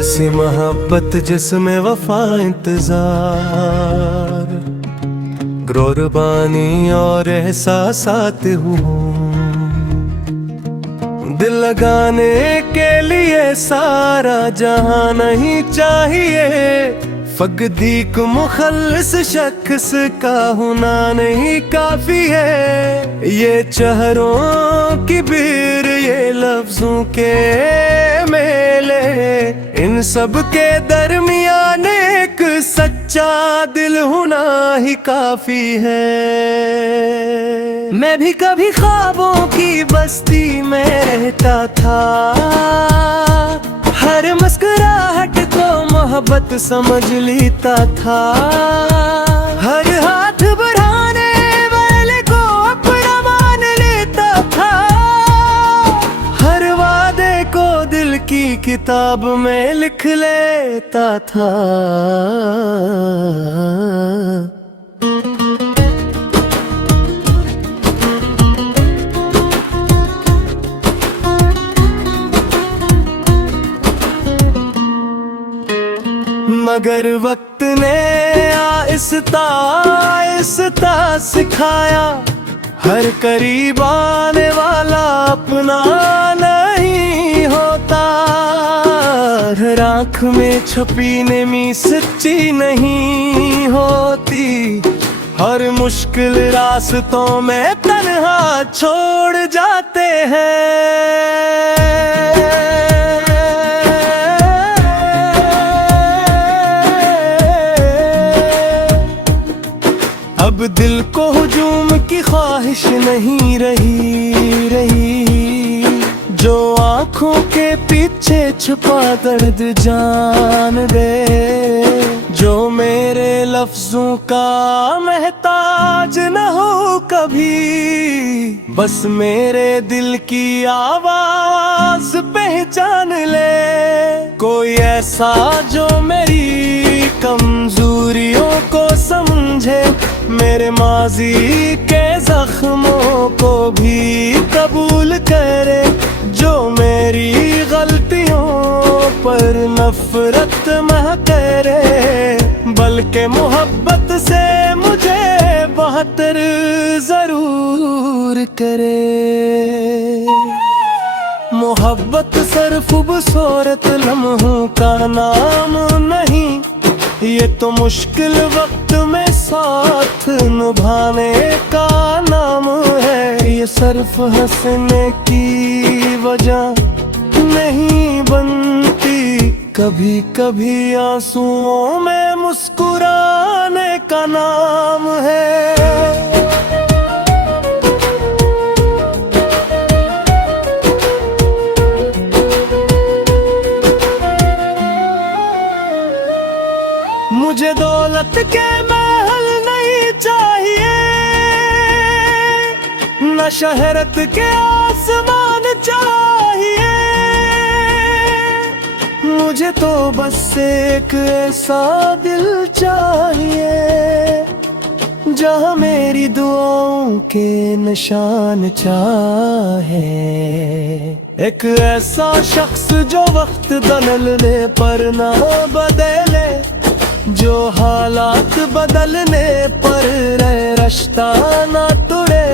ऐसी मोहब्बत जिसमें वफा इंतजार कुर्बानी और एहसासात हूँ। दिल लगाने के लिए सारा जहां नहीं चाहिए, फकदीक मुखल्लिस शख्स का होना नहीं काफी है। ये चेहरों की भीड़, ये लफ्जों के मेले, इन सब के दरमियान एक सच्चा दिल होना ही काफी है। मैं भी कभी ख्वाबों की बस्ती में रहता था, हर मुस्कुराहट को मोहब्बत समझ लेता था। हर हाथ बढ़ाने वाले को अपना मान लेता था, हर वादे को दिल की किताब में लिख लेता था। मगर वक्त ने आहिस्ता आहिस्ता सिखाया, हर करीब आने वाला अपना नहीं होता। हर आँख में छुपी नेमी सच्ची नहीं होती, हर मुश्किल रास्तों में तन्हा छोड़ जाते हैं। अब दिल को हुजूम की ख्वाहिश नहीं रही, जो आँखों के पीछे छुपा दर्द जान दे, जो मेरे लफ्जों का महताज न हो कभी, बस मेरे दिल की आवाज पहचान ले। कोई ऐसा जो मेरी कमजोरियों को समझे, मेरे माजी के जख्मों को भी कबूल करे, जो मेरी गलतियों पर नफरत न करे, बल्कि मोहब्बत से मुझे बेहतर जरूर करे। मोहब्बत सिर्फ खूबसूरत लम्हों का नाम नहीं, ये तो मुश्किल वक्त में साथ निभाने का नाम है। ये सिर्फ हंसने की वजह नहीं बनती, कभी कभी आंसुओं में मुस्कुराने का नाम है। मुझे दौलत के महल नहीं चाहिए, न शहरत के आसमान चाहिए, मुझे तो बस एक ऐसा दिल चाहिए, जहाँ मेरी दुआओं के निशान चाहे। एक ऐसा शख्स जो वक्त बदलने पर ना बदले, जो हालात बदलने पर रास्ता ना टूटे,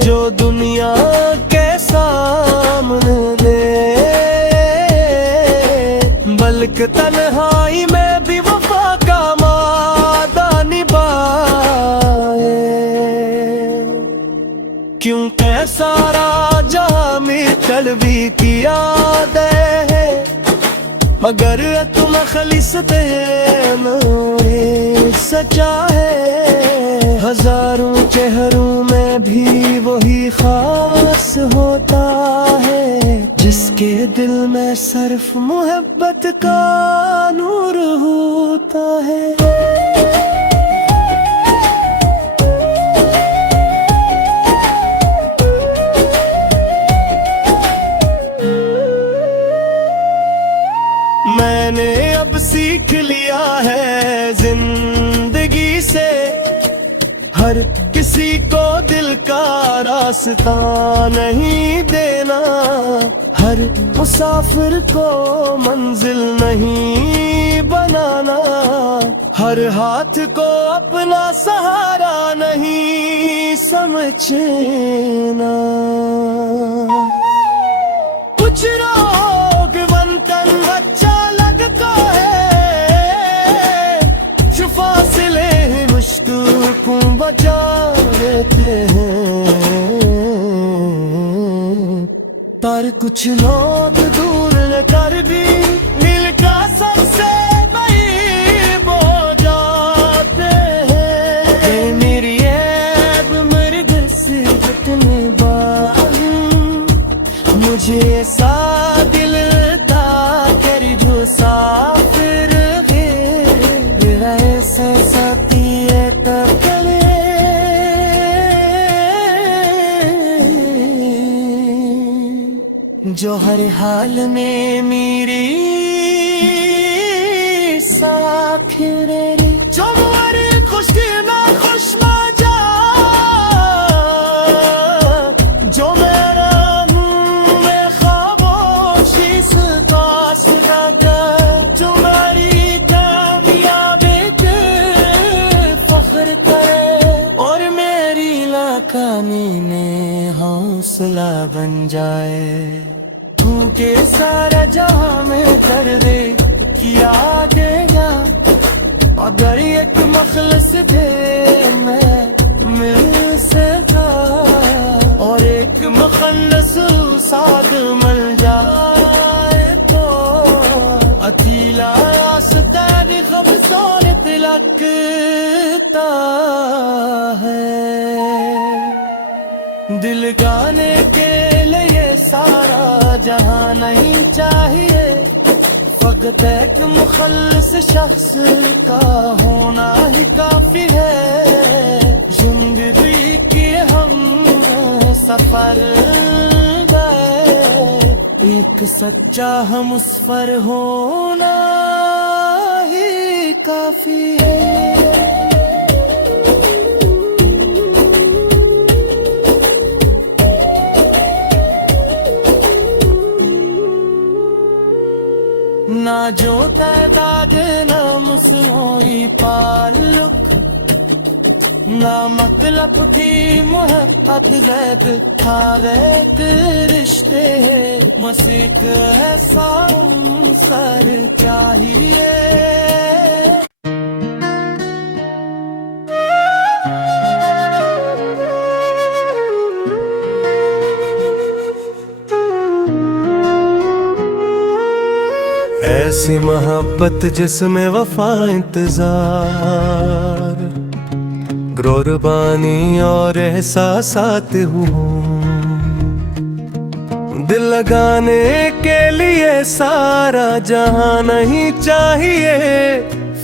जो दुनिया के सामने दे, बल्कि तन्हाई में भी वफा का वादा निभाए। क्योंकि सारा जहां में तलबी किया दे, मगर तुम खलिस सच्चा है। हजारों चेहरों में भी वही खास होता है, जिसके दिल में सिर्फ मोहब्बत का नूर होता है। मैंने अब सीख लिया है जिंदगी से, हर किसी को दिल का रास्ता नहीं देना, हर मुसाफिर को मंजिल नहीं बनाना, हर हाथ को अपना सहारा नहीं समझना। कुछ लोग वतन अच्छा लगता है, जो फासले मुश्किल बचा देते हैं, पर कुछ लोग दूर कर भी दिल का सबसे करीब हो जाते हैं। मेरी ऐब मेरे घर से इतने बार मुझे ऐसा दिल था कर जो साफिर है, ऐसे साथी है तकले जो हर हाल में मेरी साखिरे रे, जो मेरी खुशी में खुश मजा, जो मेरा में खामोशी सुता, जो मेरी कामयाबी पे फख्र करे और मेरी नाकामी में हौसला बन जाए। के सारा जहां में कर दे किया देगा, अगर एक मखलस थे मैं मिल सका, और एक मुखन्नस साद मिल जाए तो अतीला आस्तान खमसोन तिलकता है। दिल गाने के लिए सारा जहां नहीं चाहिए, फकत एक मुखल्लिस शख्स का होना ही काफी है। जिंदगी के हम सफर गए, एक सच्चा हम उस पर होना ही काफी है। ना जो तादाद ना मुसनोई पालुक, ना मतलब थी मोहब्बत ज़ैद था गैत रिश्ते, मसीक ऐसा सर चाहिए। ऐसी मोहब्बत जिसमें वफा इंतजार, कुर्बानी और एहसासात हूँ, दिल लगाने के लिए सारा जहां नहीं चाहिए,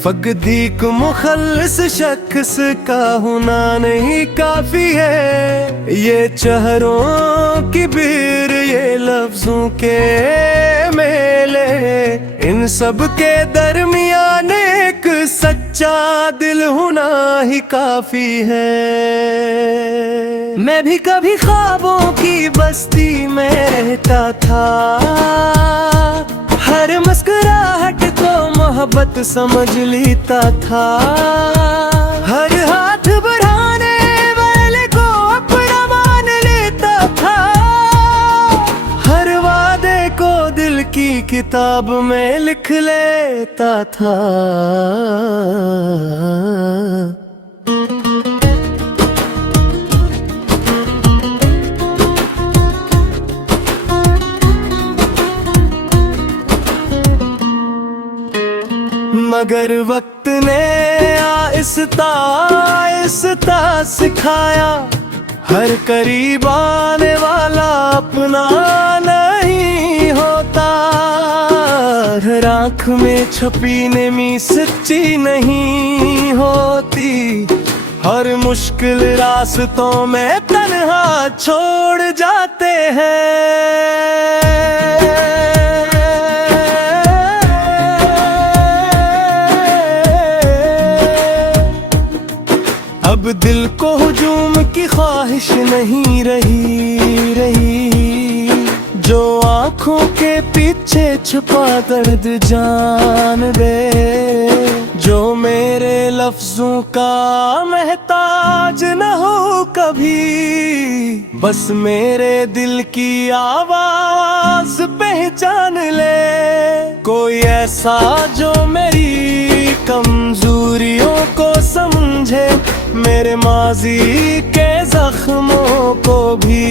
फकदीक मुखल्लिस शख्स का होना नहीं काफी है। ये चेहरों की भीड़, ये लफ्जों के मेले, इन सब के दरमियान एक सच्चा दिल होना ही काफी है। मैं भी कभी ख्वाबों की बस्ती में रहता था, हर मुस्कुराहट को मोहब्बत समझ लेता था, हर हाथ बढ़ाने वाले को अपना मान लेता था, हर वादे को दिल की किताब में लिख लेता था। मगर वक्त ने आहिस्ता आहिस्ता सिखाया, हर करीब आने वाला अपना नहीं होता, हर आँख में छुपी नेमी सच्ची नहीं होती, हर मुश्किल रास्तों में तन्हा छोड़ जाते हैं। अब दिल को हुजूम की ख्वाहिश नहीं रही, जो आंखों के पीछे छुपा दर्द जान दे, जो मेरे लफ्जों का महताज न हो कभी, बस मेरे दिल की आवाज पहचान ले। कोई ऐसा जो मेरी कमजोरियों को समझे, मेरे माजी के जख्मों को भी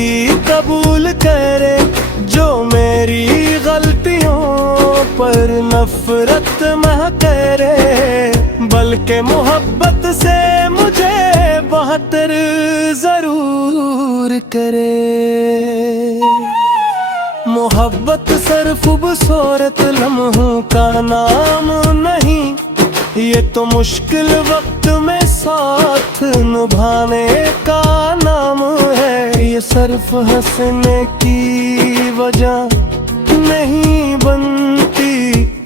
कबूल करे, जो मेरी गलतियों पर नफरत मह करे, बल्कि मोहब्बत से मुझे बेहतर जरूर करे। मोहब्बत सिर्फ खूबसूरत लम्हों का नाम नहीं, ये तो मुश्किल वक्त में साथ निभाने का नाम है। ये सिर्फ हंसने की वजह नहीं बनती,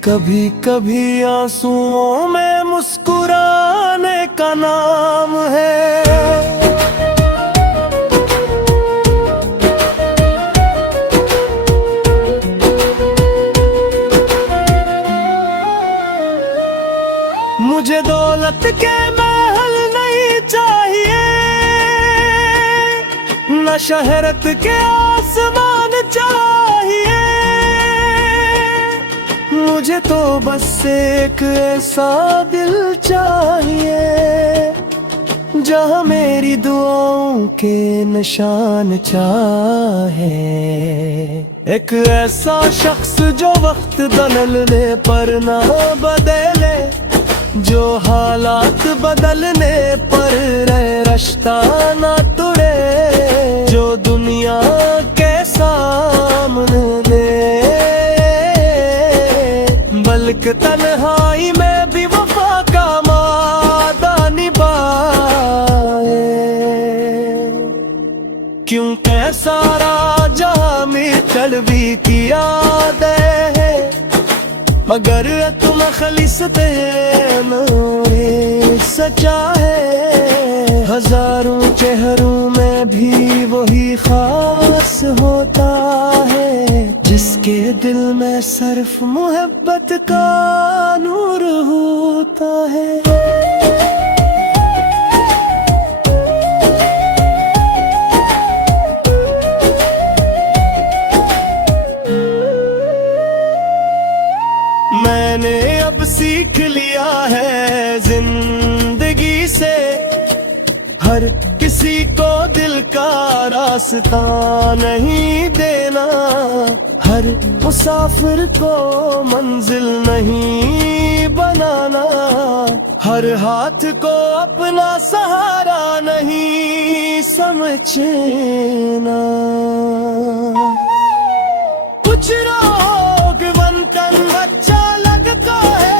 कभी कभी आंसुओं में मुस्कुराने का नाम है। मुझे दौलत के महल नहीं चाहिए, न शहरत के आसमान चाहिए, मुझे तो बस एक ऐसा दिल चाहिए जहाँ मेरी दुआओं के निशान चाहे। एक ऐसा शख्स जो वक्त बदलने पर ना बदले, जो हालात बदलने पर रास्ता ना टूटे, जो दुनिया के सामने दे, बल्कि तन्हाई में भी वफा का वादा निभाए। क्यों कैसा राजा में तलबी किया दे, मगर तुम खलिसते नूरे सच्चा है। हजारों चेहरों में भी वही खास होता है, जिसके दिल में सिर्फ मोहब्बत का नूर होता है। मैंने अब सीख लिया है जिंदगी से, हर किसी को दिल का रास्ता नहीं देना, हर मुसाफिर को मंजिल नहीं बनाना, हर हाथ को अपना सहारा नहीं समझना। कुछ लोग वतन बच्चा लगता है,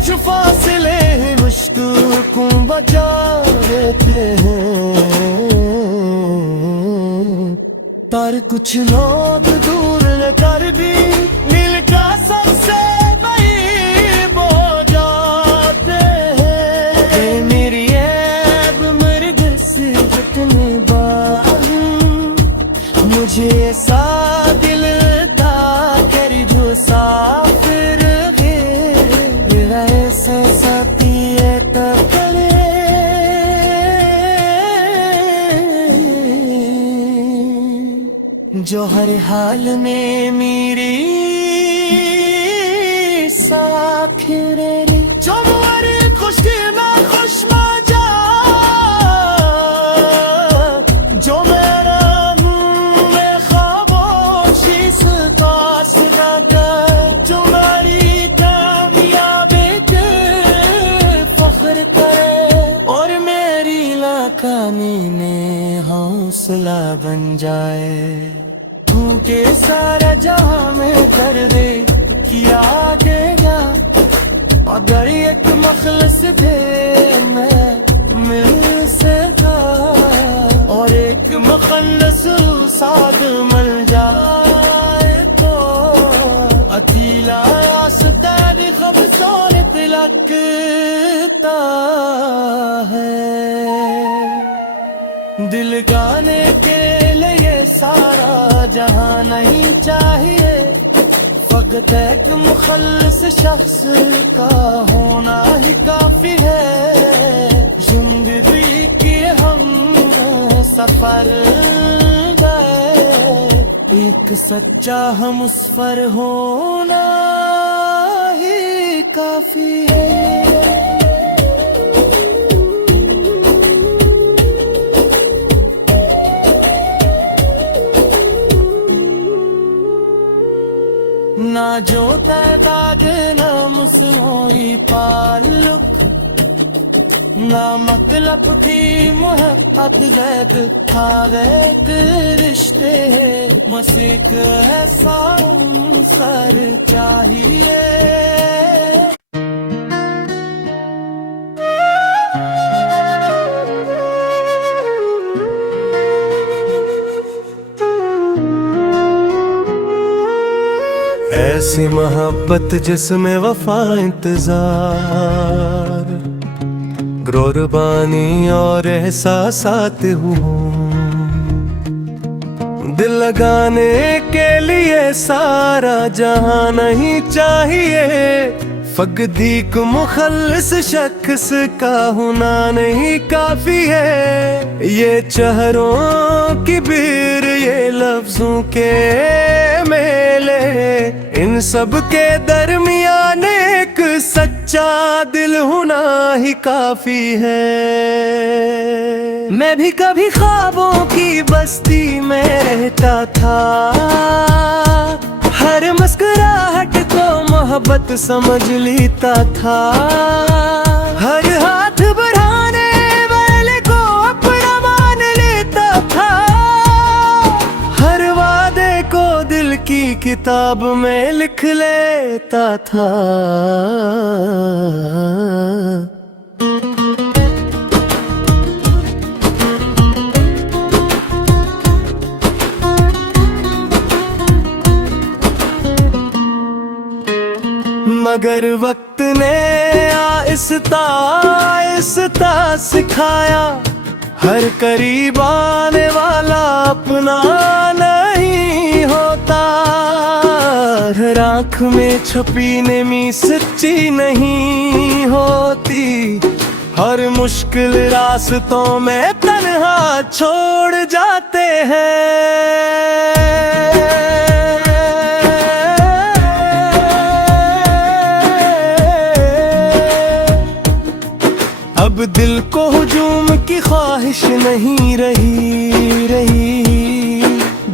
जो फासले मुश्किल बचा देते हैं, पर कुछ लोग दूर कर भी दिल का सबसे करीब हो जाते हैं। मेरी ऐब मेरे दिल से जितने बार, मुझे ऐसा दिल था कर जो साफिर ऐसे साथी करे, जो हर हाल में मेरी साथ रे, जो मेरी खुशी में खुश मजा, जो मेरा में खामोशी सुता कर, जो मेरी कामयाबी के फख्र करे, और मेरी नाकामी में हौसला बन जाए। तू के सारा जहां में कर दे किया देगा, अगर एक मखलस दे मैं मिल सका, और एक मखलस साथ मिल जाए तो अकेला आस्तान खबसों तिलक लगता है। दिल गाने के लिए सारा जहां नहीं चाहिए, फकत एक मुखल्लिस शख्स का होना ही काफी है। जिंदगी के हम सफर गए, एक सच्चा हम उस पर होना ही काफी है। ना जो तादाद ना मुसरोई पालुक, ना मतलब थी मोहब्बत ज़ैद था एक रिश्ते, बस एक ऐसा सर चाहिए। ऐसी मोहब्बत जिसमें वफा इंतजार, कुर्बानी और एहसासात हूँ। दिल लगाने के लिए सारा जहां नहीं चाहिए, फकदीक मुखल्लिस शख्स का होना नहीं काफी है। ये चेहरों की भीड़, ये लफ्जों के मेले, इन सब के दरमियान एक सच्चा दिल होना ही काफी है। मैं भी कभी ख्वाबों की बस्ती में रहता था, हर मुस्कुराहट को मोहब्बत समझ लेता था। हर हाथ बढ़ाने वाले को अपना मान लेता था, हर वादे को दिल की किताब में लिख लेता था। मगर वक्त ने आहिस्ता आहिस्ता सिखाया, हर करीब आने वाला अपना नहीं होता। हर आँख में छुपी नेमी सच्ची नहीं होती, हर मुश्किल रास्तों में तन्हा छोड़ जाते हैं। अब दिल को हुजूम की ख्वाहिश नहीं रही,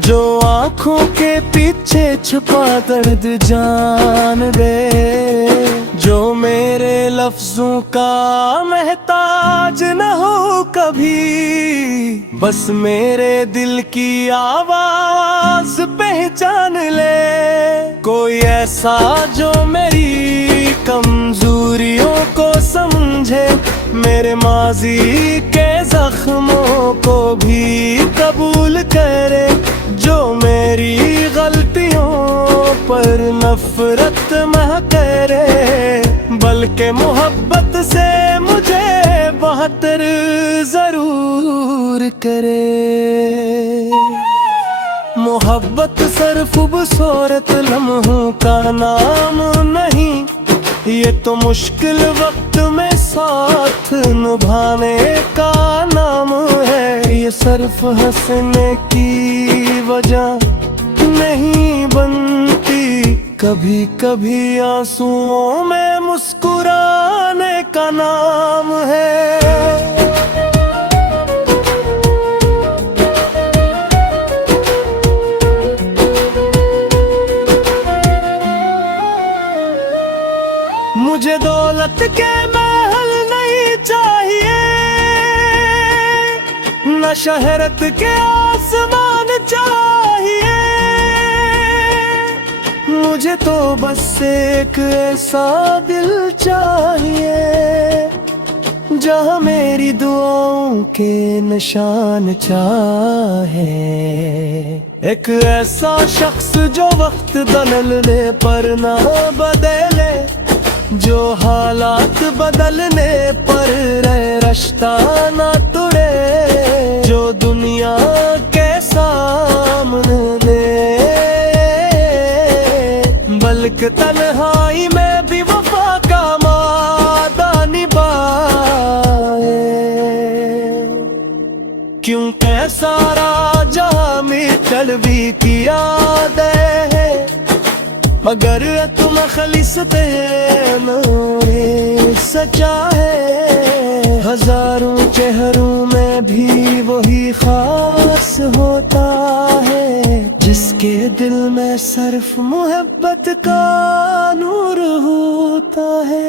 जो आँखों के पीछे छुपा दर्द जान दे, जो मेरे लफ्जों का महताज न हो कभी, बस मेरे दिल की आवाज पहचान ले। कोई ऐसा जो मेरी कमजोरियों को समझे, मेरे माजी के जख्मों को भी कबूल करे, जो मेरी गलतियों पर नफरत मह करे, बल्कि मोहब्बत से मुझे बेहतर जरूर करे। मोहब्बत सिर्फ खूबसूरत लम्हों का नाम नहीं, ये तो मुश्किल वक्त में साथ निभाने का नाम है। ये सिर्फ हंसने की वजह नहीं बनती, कभी कभी आंसुओं में मुस्कुराने का नाम है। मुझे दौलत के महल नहीं चाहिए, न शहरत के आसमान चाहिए, मुझे तो बस एक ऐसा दिल चाहिए, जहाँ मेरी दुआओं के निशान चाहे। एक ऐसा शख्स जो वक्त बदलने पर ना बदले, जो हालात बदलने पर रहे रिश्ता ना टूटे, जो दुनिया के सामने बल्कि तन्हाई में भी वफा का वादा निभाए। क्योंकि सारा जहां मिटल भी किया दे, मगर तुम खलिस ते सच्चा है। हजारों चेहरों में भी वही खास होता है, जिसके दिल में सिर्फ मोहब्बत का नूर होता है।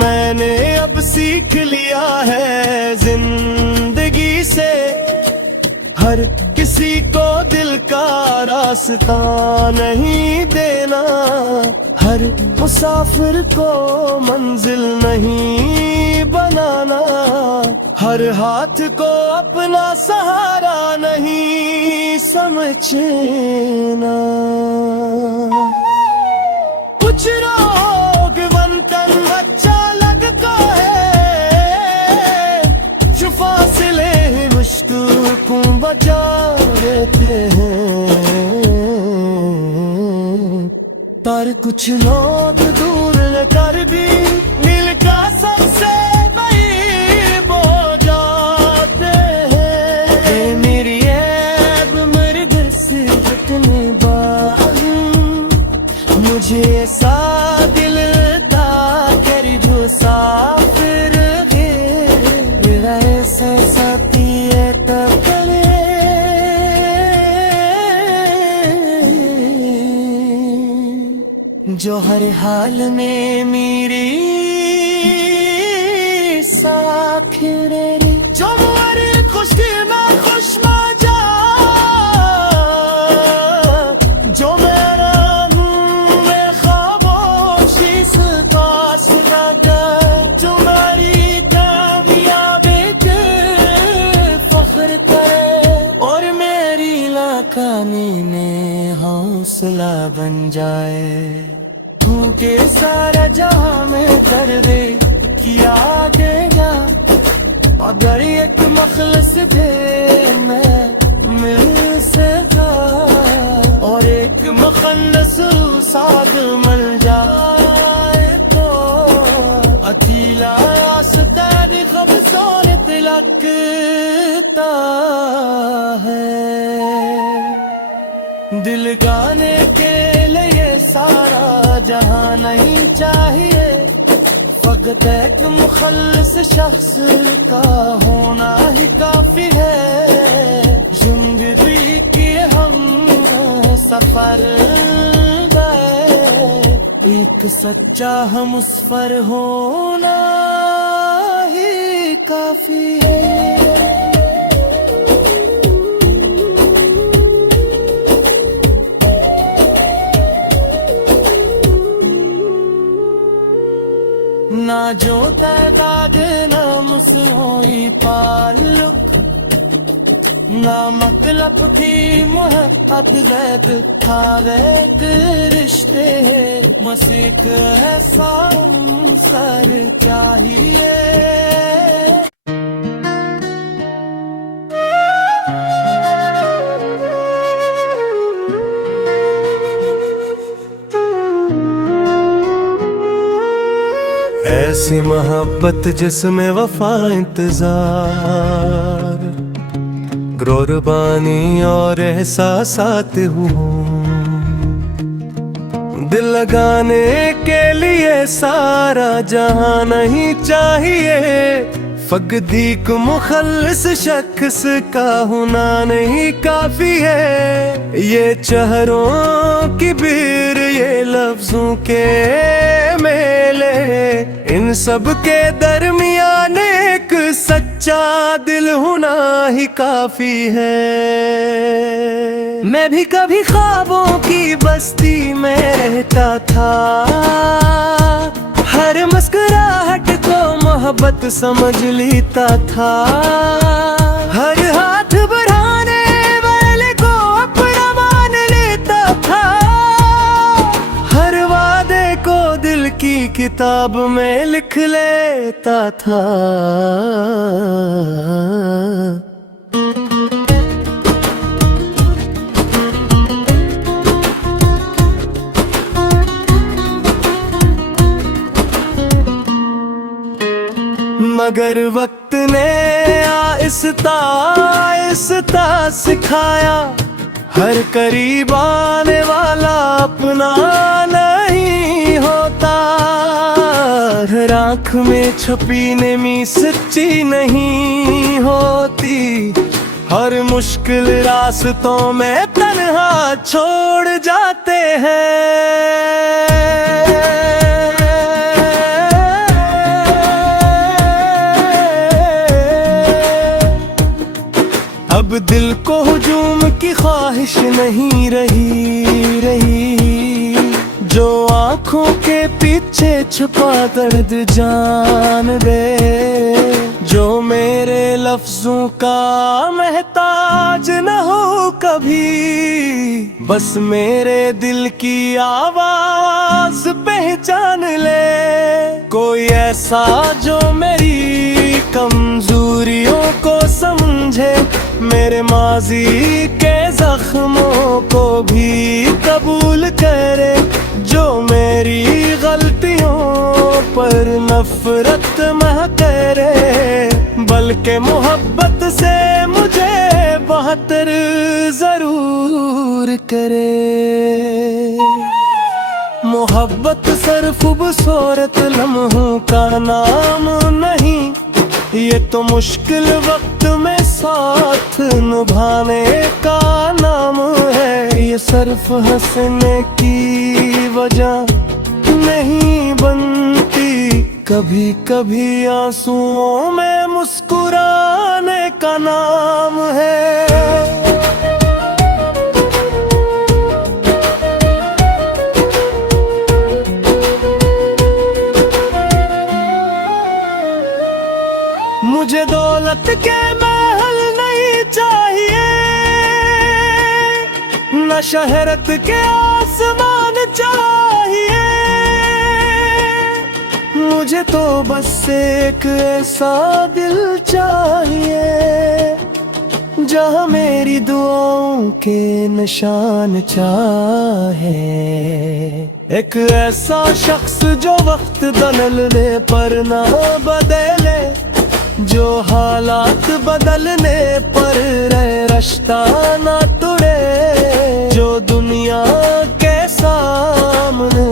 मैंने अब सीख लिया है जिंदगी से, हर किसी को दिल का रास्ता नहीं देना, हर मुसाफिर को मंजिल नहीं बनाना, हर हाथ को अपना सहारा नहीं समझना। कुछ लोग वतन अच्छा लगता है, जो फासले मुश्किल बचा देते हैं, पर कुछ लोग दूर कर भी दिल का सबसे करीब हो जाते हैं। मेरी ऐब मेरे घर से जितने बार मुझे ऐसा दिल दा कर जो साफिर मेरा ऐसा साथी है तब करे। जो हर हाल में मेरी साथ रे, जो मेरी खुशी में खुश मजा, जो मेरा में खामोशी से जो मेरी कामयाबी के फख्र करे, और मेरी नाकामी में हौसला बन जाए। के सारा जहां में कर दे किया देगा, अगर एक मखलस दे मैं मिल सका, और एक मुखन्नस साध मिल जाए तो अकेला आस्तान खबसों तिलकता है। दिल गाने के लिए सारा जहां नहीं चाहिए, फकत एक मुखल्लिस शख्स का होना ही काफी है। जिंदगी के हम सफर गए, एक सच्चा हम उस पर होना ही काफी है। ना जो तादाद ना मुसरोई ताल्लुक, ना मतलब थी मोहब्बत ज़ैद था वैद रिश्ते, मसीक ऐसा सर चाहिए। ऐसी मोहब्बत जिसमें वफा इंतजार, कुर्बानी और एहसासात हूँ, दिल लगाने के लिए सारा जहां नहीं चाहिए। फकदीक मुखल्लिस शख्स का होना नहीं काफी है। ये चेहरों की भीड़, ये लफ्जों के मेले, इन सब के दरमियान एक सच्चा दिल होना ही काफी है। मैं भी कभी ख्वाबों की बस्ती में रहता था, हर मुस्कुराहट को मोहब्बत समझ लेता था। हर हाथ बढ़ाने वाले को अपना मान लेता था। हर वादे को दिल की किताब में लिख लेता था। मगर वक्त ने आहिस्ता आहिस्ता सिखाया, हर करीब आने वाला अपना नहीं होता। हर आँख में छुपी नेमी सच्ची नहीं होती। हर मुश्किल रास्तों में तन्हा छोड़ जाते हैं। अब दिल को हुजूम की ख्वाहिश नहीं रही। जो आँखों के पीछे छुपा दर्द जान दे। जो मेरे लफ्जों का महताज न हो कभी, बस मेरे दिल की आवाज पहचान ले। कोई ऐसा जो मेरी कमजोरियों को समझे, मेरे माजी के जख्मों को भी कबूल करे। जो मेरी गलतियों पर नफरत मह करे, बल्कि मोहब्बत से मुझे बेहतर जरूर करे। मोहब्बत सिर्फ खूबसूरत लम्हों का नाम नहीं, ये तो मुश्किल वक्त में साथ निभाने का नाम है। ये सिर्फ हंसने की वजह नहीं बनती, कभी कभी आंसुओं में मुस्कुराने का नाम है। मुझे दौलत के महल नहीं चाहिए, न शहरत के आसमान चाहिए। मुझे तो बस एक ऐसा दिल चाहिए, जहाँ मेरी दुआओं के निशान चाहे। एक ऐसा शख्स जो वक्त बदलने पर ना बदले, जो हालात बदलने पर रास्ता ना तुड़े। जो दुनिया के सामने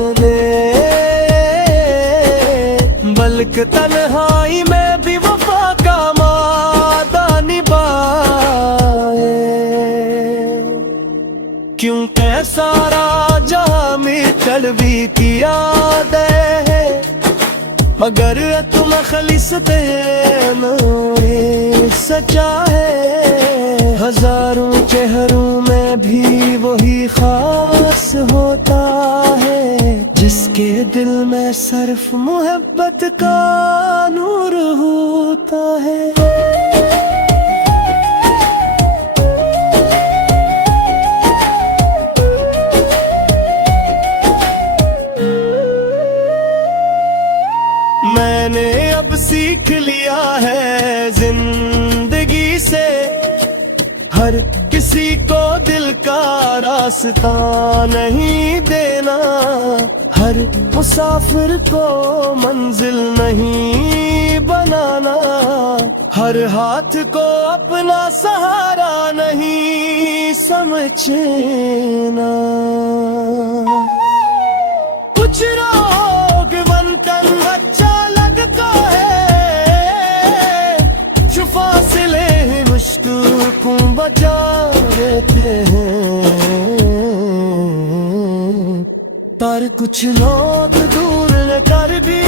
बल्कि तन्हाई में भी वफा का वादा निभाए। क्यों सारा जहां में तलबी किया है, मगर तुम खलिस सच्चा है। हजारों चेहरों में भी वही खास होता है, जिसके दिल में सिर्फ मोहब्बत का नूर होता है। मैंने अब सीख लिया है जिंदगी से, हर किसी को दिल का रास्ता नहीं देना। हर मुसाफिर को मंजिल नहीं बनाना। हर हाथ को अपना सहारा नहीं समझना। कुछ लोग वतन अच्छा लगता है, जो फासिले मुश्किल को बचा देते हैं। पर कुछ लोग दूर कर भी